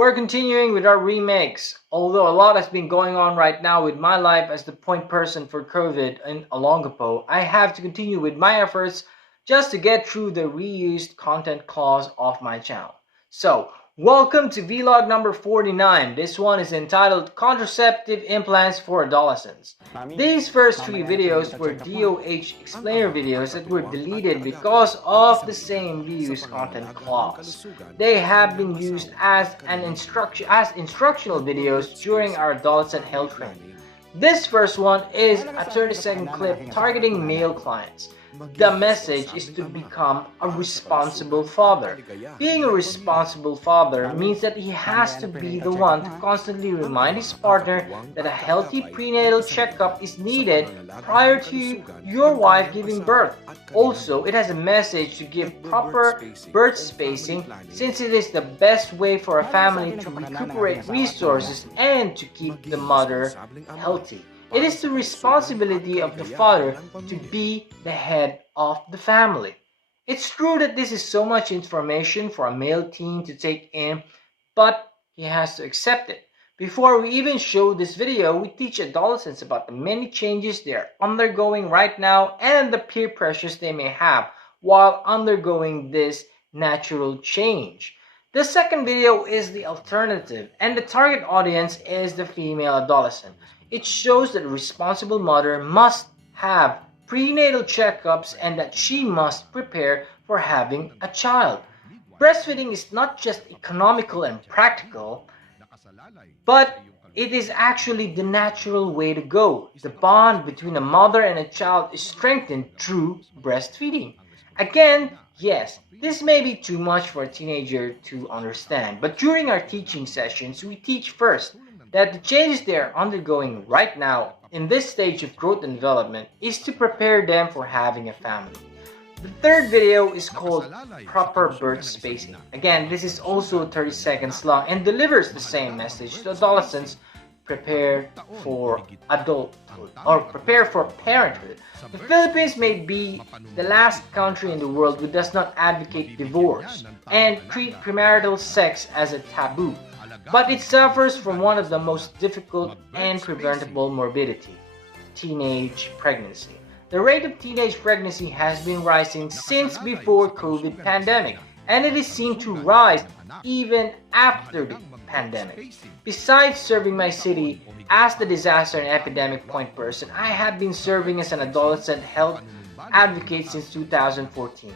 We're continuing with our remakes. Although a lot has been going on right now with my life as the point person for COVID in Olongapo, I have to continue with my efforts just to get through the reused content clause of my channel. So, welcome to vlog number 49. This one is entitled Contraceptive Implants for Adolescents. These first three videos were DOH explainer videos that were deleted because of the same reuse content clause. They have been used as instructional videos during our adolescent health training. This first one is a 30-second clip targeting male clients. The message is to become a responsible father. Being a responsible father means that he has to be the one to constantly remind his partner that a healthy prenatal checkup is needed prior to your wife giving birth. Also, it has a message to give proper birth spacing, since it is the best way for a family to recuperate resources and to keep the mother healthy. It is the responsibility of the father to be the head of the family. It's true that this is so much information for a male teen to take in, but he has to accept it. Before we even show this video, we teach adolescents about the many changes they are undergoing right now and the peer pressures they may have while undergoing this natural change. The second video is the alternative, and the target audience is the female adolescent. It shows that a responsible mother must have prenatal checkups and that she must prepare for having a child. Breastfeeding is not just economical and practical, but it is actually the natural way to go. The bond between a mother and a child is strengthened through breastfeeding. Again, yes, this may be too much for a teenager to understand, but during our teaching sessions, we teach first that the changes they are undergoing right now in this stage of growth and development is to prepare them for having a family. The third video is called Proper Birth Spacing. Again, this is also 30 seconds long and delivers the same message to adolescents: prepare for adulthood or prepare for parenthood. The Philippines may be the last country in the world who does not advocate divorce and treat premarital sex as a taboo, but it suffers from one of the most difficult and preventable morbidity: teenage pregnancy. The rate of teenage pregnancy has been rising since before COVID pandemic, and it is seen to rise even after the pandemic. Besides serving my city as the disaster and epidemic point person, I have been serving as an adolescent health advocate since 2014.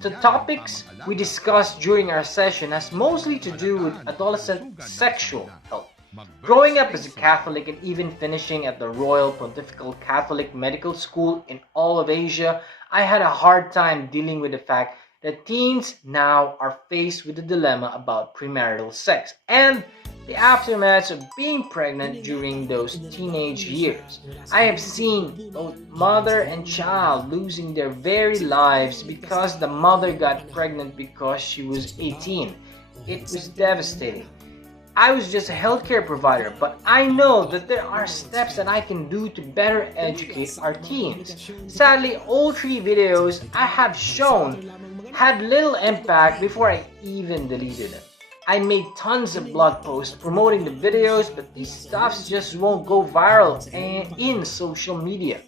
The topics we discussed during our session has mostly to do with adolescent sexual health. Growing up as a Catholic and even finishing at the Royal Pontifical Catholic Medical School in all of Asia, I had a hard time dealing with the fact that teens now are faced with the dilemma about premarital sex and the aftermaths of being pregnant during those teenage years. I have seen both mother and child losing their very lives because the mother got pregnant because she was 18. It was devastating. I was just a healthcare provider, but I know that there are steps that I can do to better educate our teens. Sadly, all three videos I have shown had little impact before I even deleted them. I made tons of blog posts promoting the videos, but these stuffs just won't go viral in social media.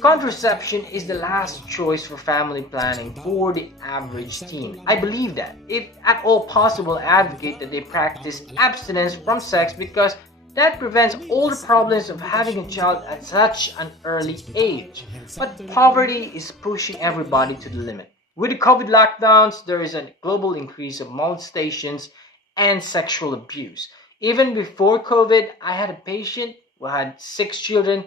Contraception is the last choice for family planning for the average teen. I believe that. If at all possible, advocate that they practice abstinence from sex because that prevents all the problems of having a child at such an early age. But poverty is pushing everybody to the limit. With the COVID lockdowns, there is a global increase of molestations and sexual abuse. Even before COVID, I had a patient who had 6 children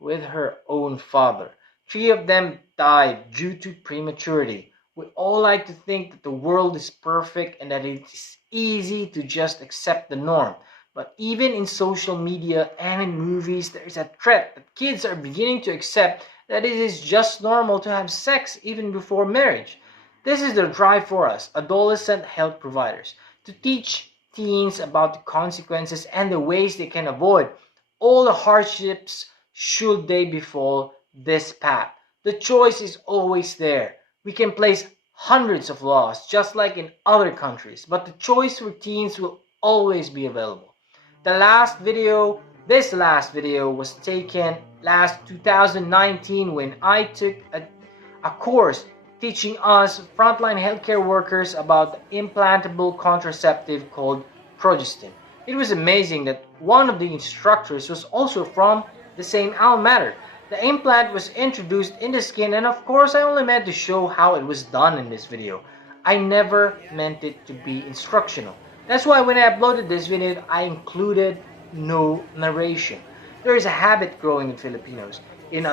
with her own father. 3 of them died due to prematurity. We all like to think that the world is perfect and that it's easy to just accept the norm. But even in social media and in movies, there is a threat that kids are beginning to accept that it is just normal to have sex even before marriage. This is the drive for us, adolescent health providers, to teach teens about the consequences and the ways they can avoid all the hardships should they befall this path. The choice is always there. We can place hundreds of laws just like in other countries, but the choice for teens will always be available. This last video was taken last 2019 when I took a course teaching us frontline healthcare workers about the implantable contraceptive called Progestin. It was amazing that one of the instructors was also from the same alma mater. The implant was introduced in the skin, and of course I only meant to show how it was done in this video. I never meant it to be instructional. That's why when I uploaded this video, I included no narration. There is a habit growing in Filipinos. In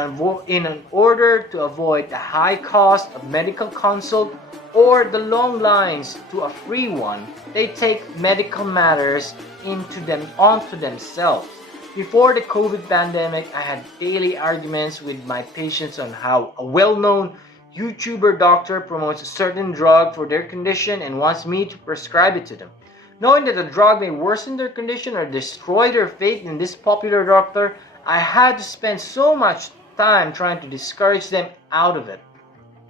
order to avoid the high cost of medical consult or the long lines to a free one, they take medical matters onto themselves. Before the COVID pandemic, I had daily arguments with my patients on how a well-known YouTuber doctor promotes a certain drug for their condition and wants me to prescribe it to them. Knowing that the drug may worsen their condition or destroy their faith in this popular doctor, I had to spend so much time trying to discourage them out of it.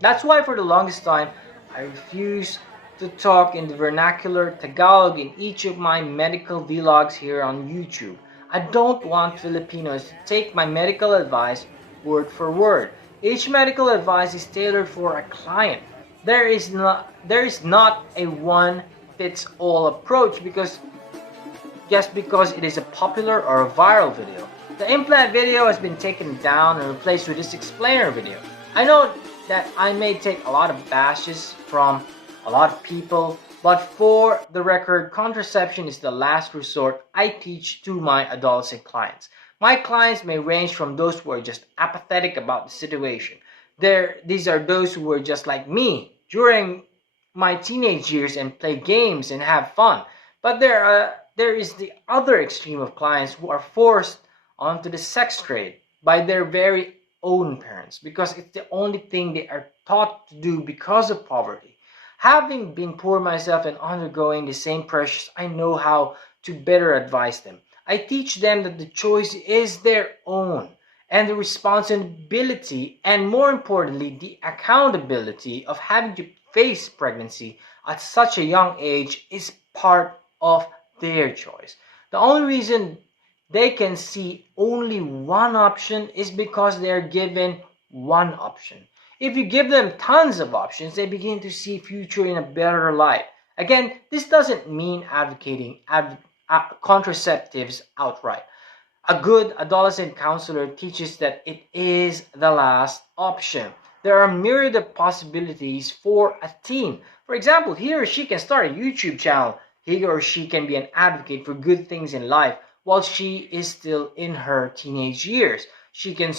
That's why for the longest time, I refused to talk in the vernacular Tagalog in each of my medical vlogs here on YouTube. I don't want Filipinos to take my medical advice word for word. Each medical advice is tailored for a client. There is not a one-fits-all approach because it is a popular or a viral video. The implant video has been taken down and replaced with this explainer video. I know that I may take a lot of bashes from a lot of people, but for the record, contraception is the last resort I teach to my adolescent clients. My clients may range from those who are just apathetic about the situation. These are those who were just like me during my teenage years and play games and have fun. But there is the other extreme of clients who are forced onto the sex trade by their very own parents because it's the only thing they are taught to do because of poverty. Having been poor myself and undergoing the same pressures, I know how to better advise them. I teach them that the choice is their own and the responsibility and more importantly the accountability of having to face pregnancy at such a young age is part of their choice. The only reason they can see only one option is because they are given one option. If you give them tons of options, they begin to see future in a better light. Again, this doesn't mean advocating contraceptives outright. A good adolescent counselor teaches that it is the last option. There are myriad of possibilities for a teen. For example, he or she can start a YouTube channel. He or she can be an advocate for good things in life while she is still in her teenage years. She can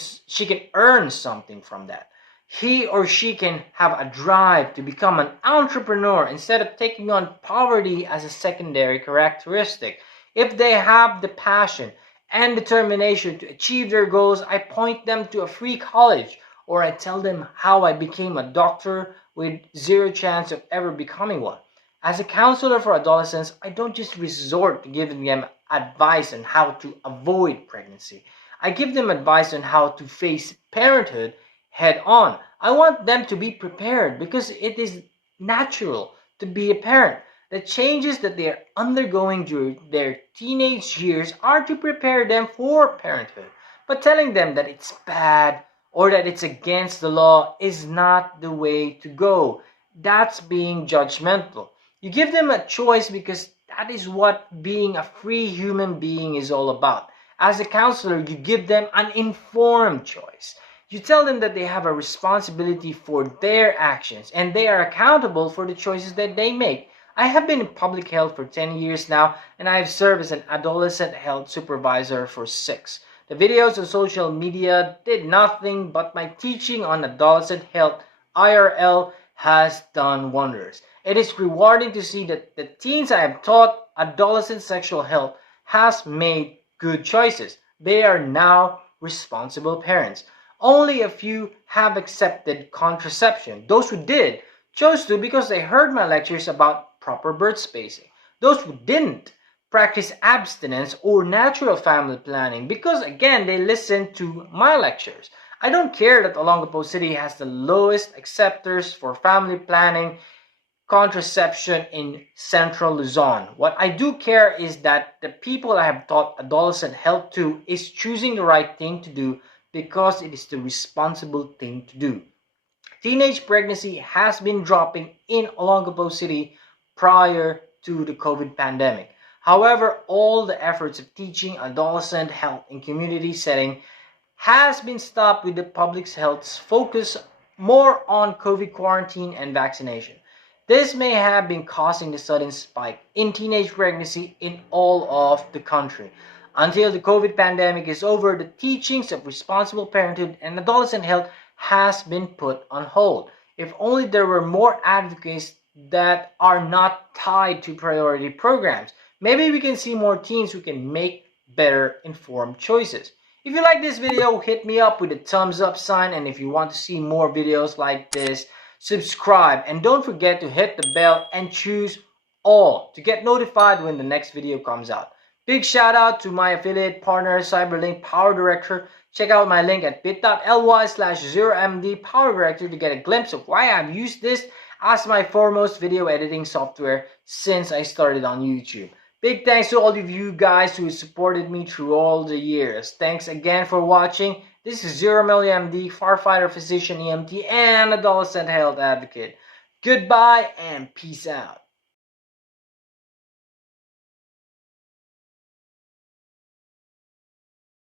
earn something from that. He or she can have a drive to become an entrepreneur instead of taking on poverty as a secondary characteristic. If they have the passion and determination to achieve their goals, I point them to a free college, or I tell them how I became a doctor with zero chance of ever becoming one. As a counselor for adolescents, I don't just resort to giving them advice on how to avoid pregnancy. I give them advice on how to face parenthood head on. I want them to be prepared because it is natural to be a parent. The changes that they are undergoing during their teenage years are to prepare them for parenthood. But telling them that it's bad or that it's against the law is not the way to go. That's being judgmental. You give them a choice because that is what being a free human being is all about. As a counselor, you give them an informed choice. You tell them that they have a responsibility for their actions and they are accountable for the choices that they make. I have been in public health for 10 years now and I have served as an adolescent health supervisor for 6. The videos on social media did nothing but my teaching on adolescent health IRL has done wonders. It is rewarding to see that the teens I have taught adolescent sexual health has made good choices. They are now responsible parents. Only a few have accepted contraception. Those who did chose to because they heard my lectures about proper birth spacing. Those who didn't practice abstinence or natural family planning because again they listened to my lectures. I don't care that Olongapo City has the lowest acceptors for family planning contraception in Central Luzon. What I do care is that the people I have taught adolescent health to is choosing the right thing to do because it is the responsible thing to do. Teenage pregnancy has been dropping in Olongapo City prior to the COVID pandemic. However, all the efforts of teaching adolescent health in community setting has been stopped with the public health's focus more on COVID quarantine and vaccination. This may have been causing the sudden spike in teenage pregnancy in all of the country. Until the COVID pandemic is over, the teachings of responsible parenthood and adolescent health has been put on hold. If only there were more advocates that are not tied to priority programs, maybe we can see more teens who can make better informed choices. If you like this video, hit me up with a thumbs up sign, and if you want to see more videos like this, subscribe, and don't forget to hit the bell and choose all to get notified when the next video comes out. Big shout out to my affiliate partner Cyberlink Power Director. Check out my link at bit.ly/0md Power Director to get a glimpse of why I've used this as my foremost video editing software since I started on YouTube. Big thanks to all of you guys who supported me through all the years. Thanks again for watching. This is Zero MD, firefighter, physician, EMT, and adolescent health advocate. Goodbye and peace out.